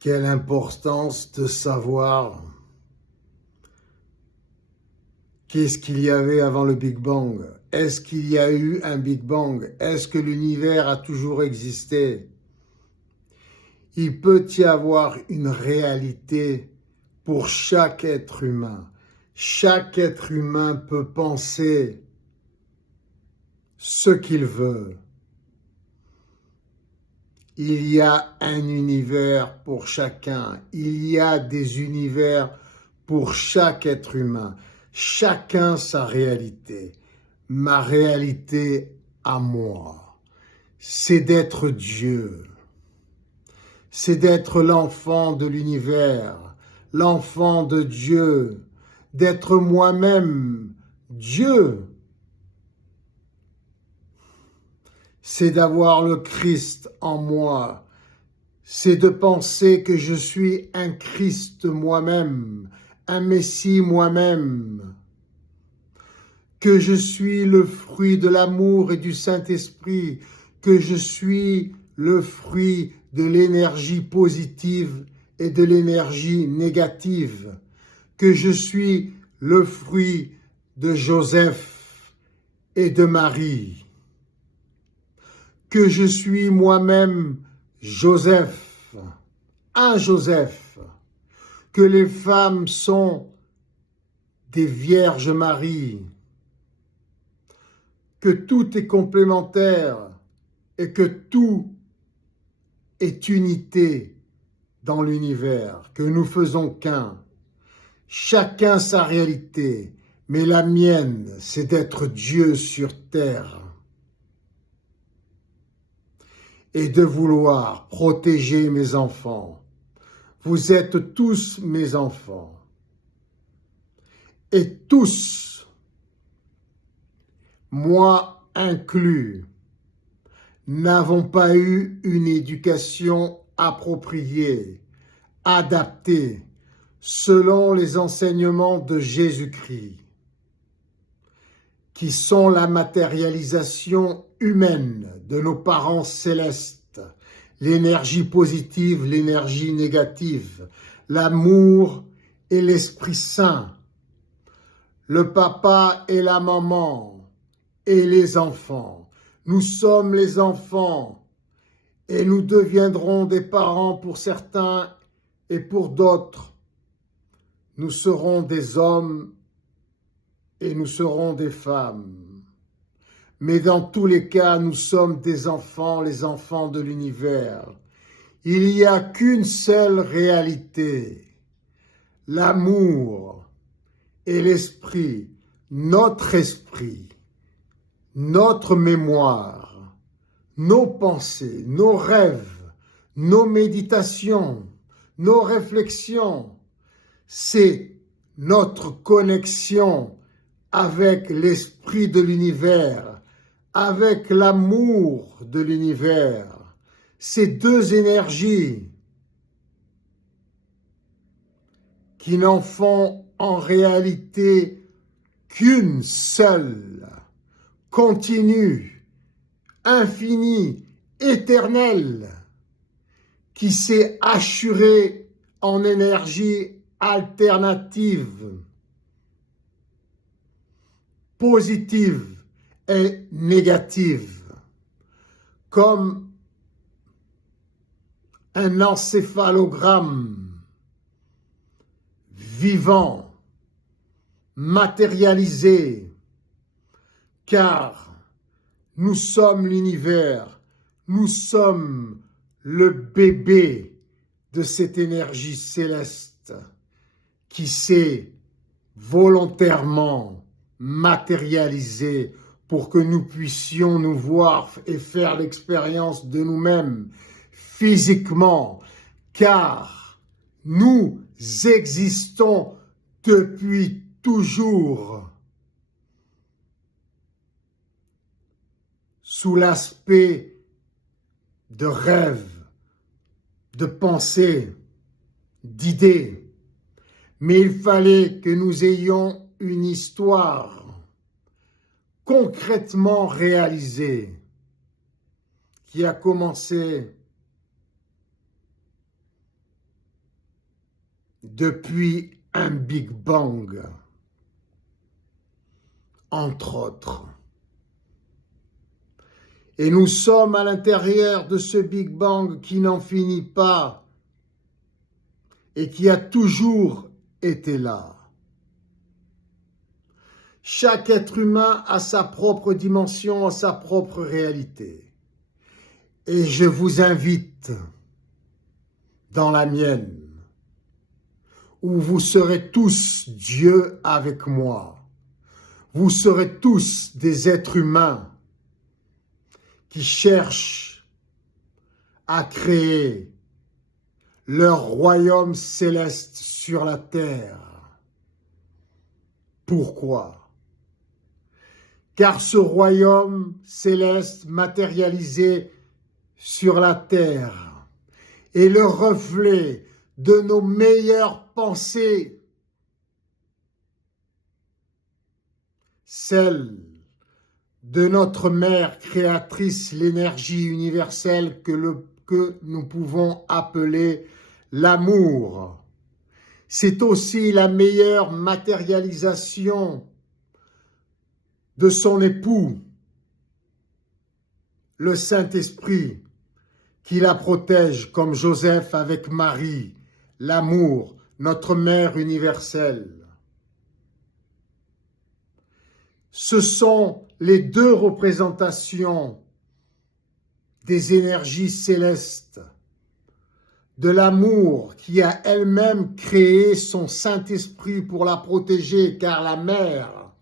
Quelle importance de savoir qu'est-ce qu'il y avait avant le Big Bang. Est-ce qu'il y a eu un Big Bang? Est-ce que l'univers a toujours existé? Il peut y avoir une réalité pour chaque être humain. Chaque être humain peut penser ce qu'il veut. Il y a un univers pour chacun. Il y a des univers pour chaque être humain. Chacun sa réalité. Ma réalité à moi, c'est d'être Dieu. C'est d'être l'enfant de l'univers, l'enfant de Dieu, d'être moi-même Dieu. C'est d'avoir le Christ en moi. C'est de penser que je suis un Christ moi-même, un Messie moi-même, que je suis le fruit de l'amour et du Saint-Esprit, que je suis le fruit de l'énergie positive et de l'énergie négative, que je suis le fruit de Joseph et de Marie, que je suis moi-même Joseph, un Joseph, que les femmes sont des Vierges Marie, que tout est complémentaire et que tout est unité dans l'univers, que nous faisons qu'un. Chacun sa réalité, mais la mienne, c'est d'être Dieu sur terre et de vouloir protéger mes enfants. Vous êtes tous mes enfants. Et tous, moi inclus, n'avons pas eu une éducation appropriée, adaptée, selon les enseignements de Jésus-Christ, qui sont la matérialisation humaine de nos parents célestes, l'énergie positive, l'énergie négative, l'amour et l'Esprit Saint, le papa et la maman et les enfants. Nous sommes les enfants et nous deviendrons des parents pour certains et pour d'autres. Nous serons des hommes et nous serons des femmes. Mais dans tous les cas, nous sommes des enfants, les enfants de l'univers. Il n'y a qu'une seule réalité, l'amour et l'esprit, notre mémoire, nos pensées, nos rêves, nos méditations, nos réflexions, c'est notre connexion avec l'esprit de l'univers, avec l'amour de l'univers. Ces deux énergies qui n'en font en réalité qu'une seule, continue, infinie, éternelle, qui s'est assurée en énergie alternative, positive et négative, comme un encéphalogramme vivant, matérialisé, car nous sommes l'univers, nous sommes le bébé de cette énergie céleste qui s'est volontairement matérialisée pour que nous puissions nous voir et faire l'expérience de nous-mêmes physiquement, car nous existons depuis toujours sous l'aspect de rêve, de pensée, d'idées. Mais il fallait que nous ayons une histoire concrètement réalisée qui a commencé depuis un Big Bang, entre autres. Et nous sommes à l'intérieur de ce Big Bang qui n'en finit pas et qui a toujours été là. Chaque être humain a sa propre dimension, a sa propre réalité. Et je vous invite dans la mienne, où vous serez tous Dieu avec moi. Vous serez tous des êtres humains qui cherchent à créer leur royaume céleste sur la terre. Pourquoi? Car ce royaume céleste matérialisé sur la terre est le reflet de nos meilleures pensées, celles de notre mère créatrice, l'énergie universelle que nous pouvons appeler l'amour. C'est aussi la meilleure matérialisation de son époux, le Saint-Esprit, qui la protège comme Joseph avec Marie, l'amour, notre mère universelle. Ce sont les deux représentations des énergies célestes, de l'amour qui a elle-même créé son Saint-Esprit pour la protéger, car la mère,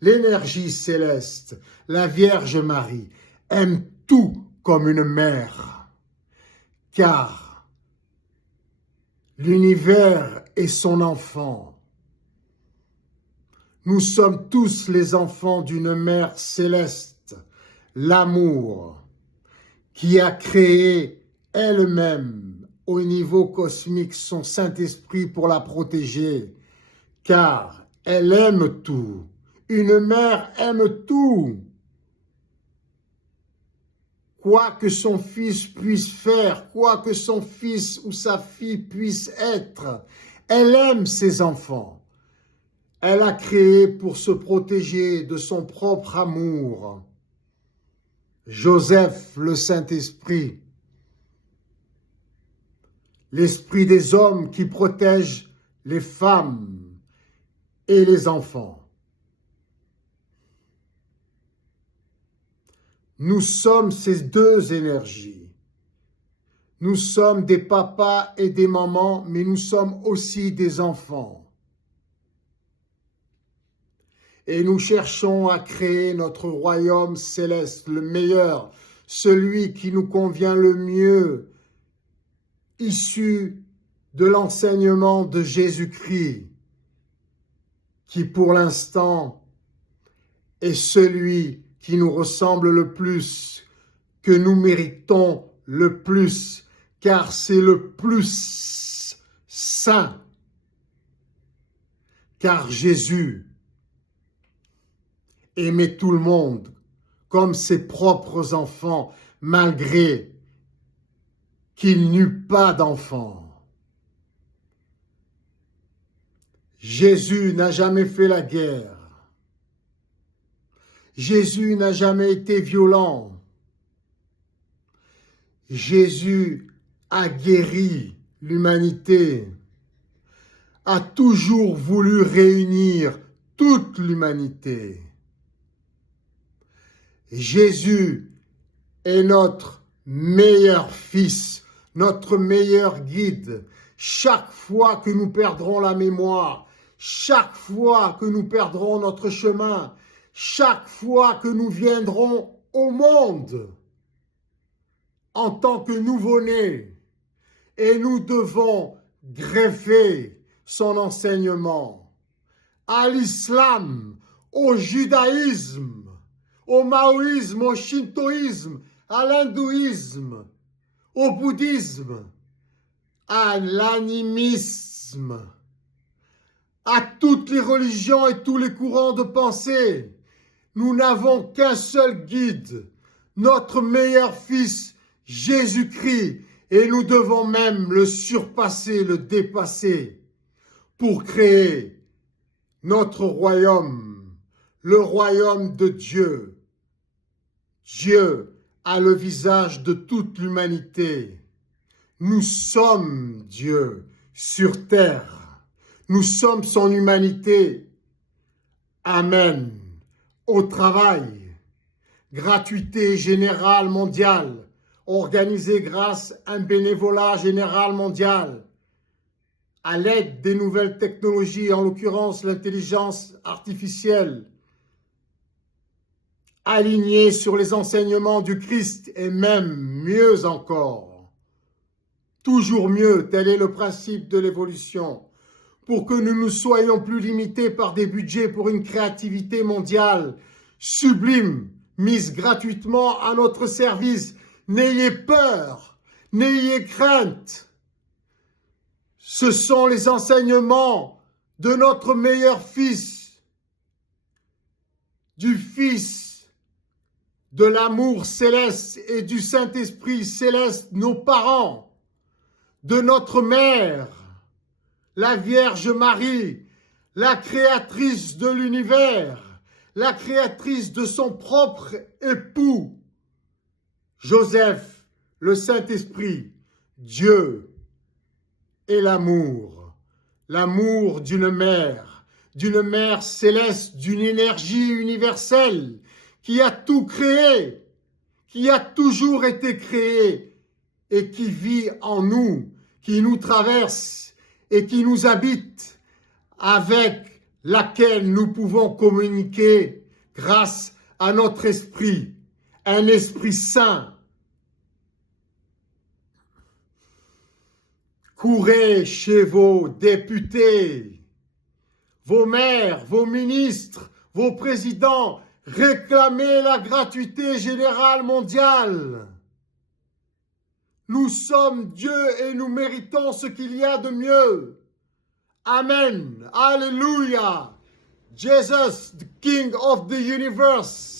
l'énergie céleste, la Vierge Marie, aime tout comme une mère, car l'univers est son enfant. Nous sommes tous les enfants d'une mère céleste, l'amour, qui a créé elle-même au niveau cosmique son Saint-Esprit pour la protéger, car elle aime tout. Une mère aime tout. Quoi que son fils puisse faire, quoi que son fils ou sa fille puisse être, elle aime ses enfants. Elle a créé pour se protéger de son propre amour. Joseph, le Saint-Esprit, l'esprit des hommes qui protège les femmes et les enfants. Nous sommes ces deux énergies. Nous sommes des papas et des mamans, mais nous sommes aussi des enfants. Et nous cherchons à créer notre royaume céleste, le meilleur, celui qui nous convient le mieux, issu de l'enseignement de Jésus-Christ, qui pour l'instant est celui qui nous ressemble le plus, que nous méritons le plus, car c'est le plus saint. Car Jésus aimait tout le monde comme ses propres enfants, malgré qu'il n'eut pas d'enfants. Jésus n'a jamais fait la guerre. Jésus n'a jamais été violent. Jésus a guéri l'humanité, a toujours voulu réunir toute l'humanité. Jésus est notre meilleur fils, notre meilleur guide. Chaque fois que nous perdrons la mémoire, chaque fois que nous perdrons notre chemin, chaque fois que nous viendrons au monde en tant que nouveau-nés, et nous devons greffer son enseignement à l'islam, au judaïsme, au maoïsme, au shintoïsme, à l'hindouisme, au bouddhisme, à l'animisme, à toutes les religions et tous les courants de pensée. Nous n'avons qu'un seul guide, notre meilleur fils, Jésus-Christ, et nous devons même le surpasser, le dépasser. pour créer notre royaume, le royaume de Dieu. Dieu a le visage de toute l'humanité. Nous sommes Dieu sur terre. Nous sommes son humanité. Amen. Au travail, gratuité générale mondiale, organisée grâce à un bénévolat général mondial, à l'aide des nouvelles technologies, en l'occurrence l'intelligence artificielle, alignée sur les enseignements du Christ et même mieux encore. Toujours mieux, tel est le principe de l'évolution, pour que nous ne soyons plus limités par des budgets pour une créativité mondiale sublime, mise gratuitement à notre service. N'ayez peur, n'ayez crainte. Ce sont les enseignements de notre meilleur Fils, du Fils de l'amour céleste et du Saint-Esprit céleste, nos parents, de notre Mère, la Vierge Marie, la créatrice de l'univers, la créatrice de son propre époux, Joseph, le Saint-Esprit, Dieu et l'amour d'une mère céleste, d'une énergie universelle qui a tout créé, qui a toujours été créé et qui vit en nous, qui nous traverse et qui nous habite, avec laquelle nous pouvons communiquer grâce à notre esprit, un esprit saint. Courez chez vos députés, vos maires, vos ministres, vos présidents, réclamez la gratuité générale mondiale. Nous sommes Dieu et nous méritons ce qu'il y a de mieux. Amen. Alléluia. Jesus, the King of the universe.